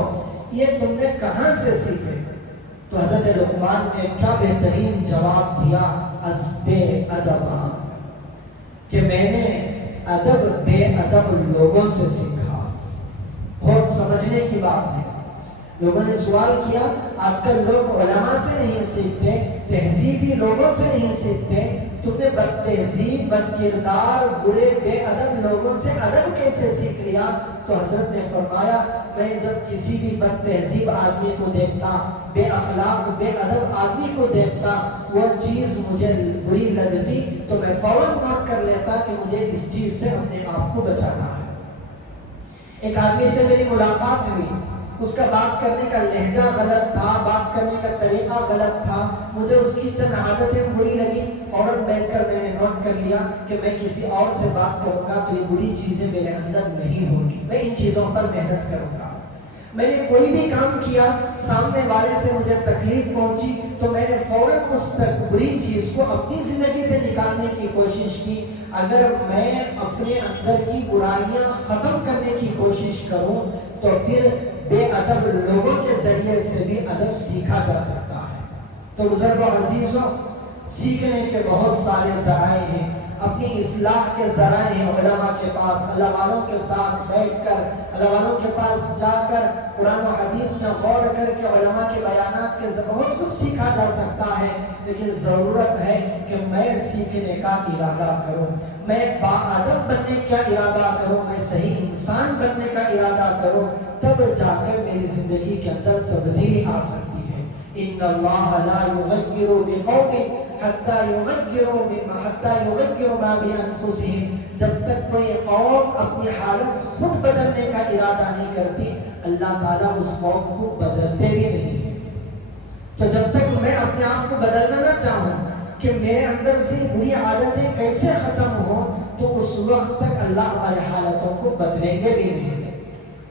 یہ تم نے کہاں سے سیکھے؟ تو حضرت لقمان نے کیا بہترین جواب دیا، از بے ادب، کہ میں نے ادب بے ادب لوگوں سے سیکھا۔ مزے کی بات ہے. لوگوں نے سوال کیا آج کل لوگ علماء سے نہیں سیکھتے, تہذیبی لوگوں سے نہیں سیکھتے, تم نے بد تہذیب, بد کردار, برے بے ادب لوگوں سے ادب کیسے سیکھ لیا؟ تو حضرت نے فرمایا میں جب کسی بھی بد تہذیب آدمی کو دیکھتا, بے اخلاق بے ادب آدمی کو دیکھتا, وہ چیز مجھے بری لگتی تو میں فوراً نوٹ کر لیتا کہ مجھے اس چیز سے اپنے آپ کو بچانا ہے. ایک آدمی سے میری ملاقات ہوئی, اس کا بات کرنے کا لہجہ غلط تھا, بات کرنے کا طریقہ غلط تھا, مجھے اس کی چند عادتیں بری لگی, فوراً بیٹھ کر میں نے نوٹ کر لیا کہ میں کسی اور سے بات کروں گا تو یہ بری چیزیں میرے اندر نہیں ہوگی, میں ان چیزوں پر محنت کروں گا. میں نے کوئی بھی کام کیا, سامنے والے سے مجھے تکلیف پہنچی تو میں نے فوراً اس بری چیز کو اپنی زندگی سے نکالنے کی کوشش کی. اگر میں اپنے اندر کی برائیاں ختم کرنے کی کوشش کروں تو پھر بے ادب لوگوں کے ذریعے سے بھی ادب سیکھا جا سکتا ہے. تو بزرگوں عزیزوں, سیکھنے کے بہت سارے ذرائع ہیں, اپنی اصلاح کے ذرائع ہیں. علماء کے پاس, اللہ والوں کے ساتھ بیٹھ کر, اللہ والوں کے پاس جا کر قرآن و حدیث میں غور کر کے علماء کے بیانات کے بہت کچھ سیکھا جا سکتا ہے. لیکن ضرورت ہے کہ میں سیکھنے کا ارادہ کروں, میں باادب بننے کا ارادہ کروں, میں صحیح انسان بننے کا ارادہ کروں, تب جا کر میری زندگی کے اندر تبدیلی آ سکتی ہے. ان اللہ لا یغیر بقوم حتی یغیروا ما بانفسہم. جب تک کوئی قوم اپنی حالت خود بدلنے کا ارادہ نہیں کرتی, اللہ تعالیٰ اس قوم کو بدلتے بھی نہیں. تو جب تک میں اپنے آپ کو بدلنا نہ چاہوں کہ میرے اندر سے بری عادتیں کیسے ختم ہوں, تو اس وقت تک اللہ ہماری حالتوں کو بدلیں گے بھی نہیں.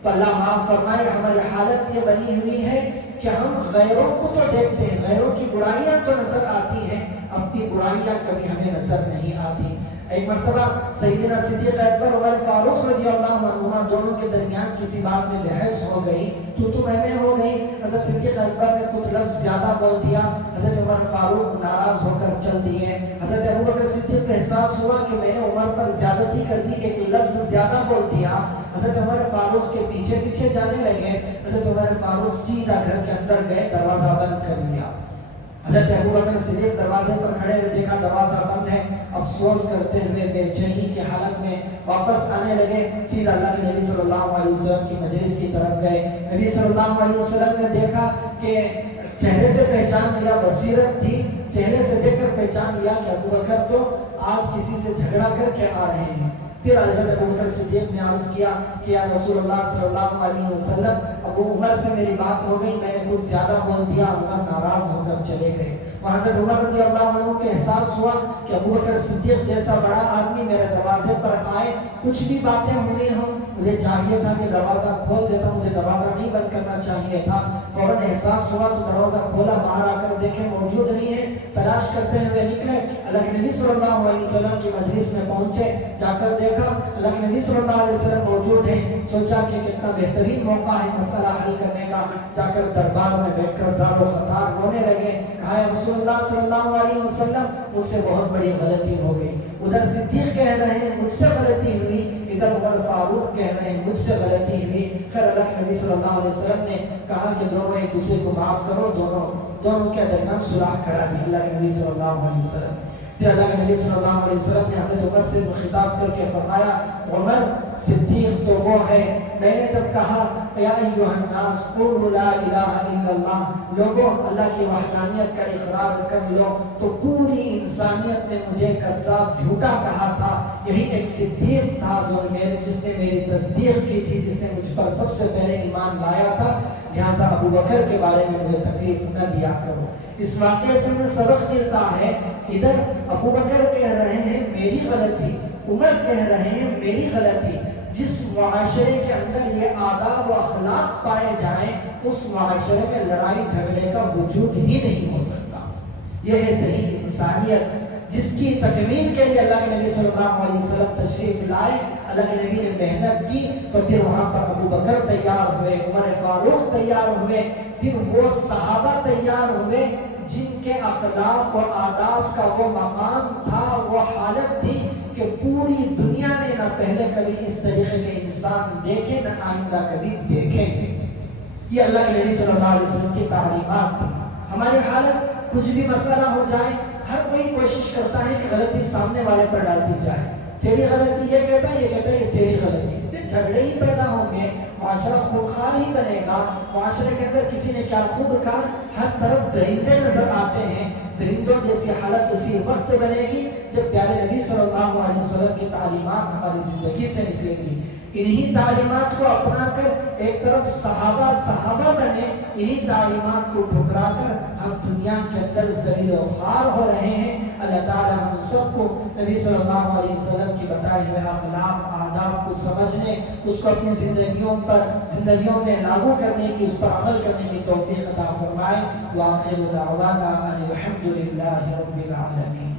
تو اللہ معاف فرمائے, ہماری حالت یہ بنی ہوئی ہے کہ ہم غیروں کو تو دیکھتے ہیں, غیروں کی برائیاں تو نظر آتی ہیں, اپنی برائیاں کبھی ہمیں نظر نہیں آتی. ایک مرتبہ سیدنا صدیق اکبر عمر فاروق رضی اللہ عنہما دونوں کے درمیان کسی بات میں بحث ہو گئی, تو میں ہو گئی. حضرت صدیق اکبر نے کچھ لفظ زیادہ بول دیا, حضرت عمر فاروق ناراض ہو کر چل دیے. حضرت ابوبکر صدیق کو احساس ہوا کہ میں نے عمر پر زیادتی کر دی, ایک لفظ زیادہ بول دیا. حضرت عمر فاروق کے پیچھے پیچھے جانے لگے. حضرت عمر فاروق سیدھا گھر کے اندر گئے, دروازہ بند کر لیا. حضرت ابوبکر صدیق دروازے پر کھڑے ہوئے, دیکھا دروازہ بند ہے, افسوس کرتے ہوئے بے چینی کی حالت میں واپس آنے لگے. سیدھا اللہ کے نبی صلی اللہ علیہ وسلم کی مجلس کی طرف گئے. نبی صلی اللہ علیہ وسلم نے دیکھا کہ چہرے سے پہچان لیا, بصیرت تھی, چہرے سے دیکھ کر پہچان لیا کہ ابوبکر تو آج کسی سے جھگڑا کر کے آ رہے ہیں. پھر حضرت ابوبکر صدیق نے عرض کیا کہ یا رسول اللہ صلی اللہ علیہ وسلم, ابو عمر سے میری بات ہو گئی, میں نے کچھ زیادہ بول دیا, عمر ناراض ہو کر چلے گئے. حضرت عمر رضی اللہ عنہ کو احساس ہوا کہ ابوبکر صدیق جیسا بڑا آدمی میرے دروازے پر آئے, کچھ بھی باتیں ہوئی ہوں, مجھے چاہیے تھا کہ دروازہ کھول دیتا, مجھے دروازہ نہیں بند کرنا چاہیے تھا. فوراً احساس ہوا تو دروازہ کھولا, باہر آ کر دیکھے موجود نہیں ہے, تلاش کرتے ہوئے نکلے. اللہ کے نبی صلی اللہ علیہ وسلم کی مجلس میں پہنچے, جا کر دیکھا اللہ کے نبی صلی اللہ علیہ وسلم موجود ہیں. سوچا کہ کتنا بہترین موقع ہے مسئلہ حل کرنے کا. جا کر دربار میں بیٹھ کر زار و خطار رونے لگے. کہا رسول اللہ صلی اللہ علیہ وسلم, مجھ سے بہت بڑی غلطی ہو گئی. ادھر صدیق کہہ رہے ہیں مجھ سے غلطی ہوئی, ادھر عمر فاروق کہہ رہے ہیں مجھ سے غلطی ہوئی. پھر اللہ کے نبی صلی اللہ علیہ وسلم نے کہا کہ دونوں ایک دوسرے کو معاف کرو, دونوں کے درمیان صلح کرا دی اللہ کے نبی صلی اللہ علیہ وسلم. پھر اللہ کے نبی صلی اللہ علیہ وسلم نے حضرت عمر سے خطاب کر کے فرمایا, عمر صدیق تو وہ ہے, میں نے جب کہا یا ایھا الناس قولوا لا الہ الا اللہ, لوگوں اللہ کی وحدانیت کا اقرار کر لو, تو پوری انسانیت نے مجھے کذاب جھوٹا کہا تھا. یہی ایک صدیق تھا جس نے میری تصدیق کی تھی, جس نے مجھ پر سب سے پہلے ایمان لایا تھا. لہذا ابو بکر کے بارے میں مجھے تکلیف نہ دیا کرو. اس واقعے سے ہمیں سبق ملتا ہے, ادھر ابو بکر کہہ رہے ہیں میری غلطی, عمر کہہ رہے ہیں میری غلطی. جس معاشرے کے اندر یہ آداب و اخلاق پائے جائیں, اس معاشرے میں لڑائی جھگڑے کا وجود ہی نہیں ہو سکتا. یہ ہے صحیح انسانیت, جس کی تکمیل کے لیے اللہ کے نبی صلی اللہ علیہ وسلم تشریف لائے. اللہ کے نبی نے محنت کی تو پھر وہاں پر ابو بکر تیار ہوئے, عمر فاروق تیار ہوئے, پھر وہ صحابہ تیار ہوئے جن کے اخلاق اور آداب کا وہ مقام تھا, وہ حالت تھی کہ پوری دنیا نے نہ پہلے کبھی اس طریقے کے انسان دیکھے, نہ آئندہ کبھی دیکھیں گے. یہ اللہ کے نبی صلی اللہ علیہ وسلم کی تعلیمات تھی۔ ہماری حالت کچھ بھی مسئلہ ہو جائے، ہر کوئی کوشش کرتا ہے کہ غلطی سامنے والے پر ڈال دی جائے، تیری غلطی، یہ کہتا ہے یہ تیری غلطی، پھر جھگڑے ہی پیدا ہوں گے، معاشرہ خونخوار ہی بنے گا۔ معاشرے کے اندر کسی نے کیا خوب کہا، ہر طرف درندے نظر آتے ہیں، درندوں جیسی حالت اسی وقت بنے گی جب پیارے نبی صلی اللہ علیہ وسلم کی تعلیمات ہماری زندگی سے نکلیں گی۔ انہی تعلیمات کو اپنا کر ایک طرف صحابہ بنے، انہی تعلیمات کو ٹھکرا کر ہم دنیا کے اندر ذلیل و خوار ہو رہے ہیں۔ اللہ تعالی ہم سب کو نبی صلی اللہ علیہ وسلم کی بتائے ہوئے اخلاق آداب کو سمجھنے، اس کو اپنی زندگیوں میں لاگو کرنے کی، اس پر عمل کرنے کی توفیق عطا فرمائے۔ وآخر دعوانا ان الحمد للہ رب العالمین۔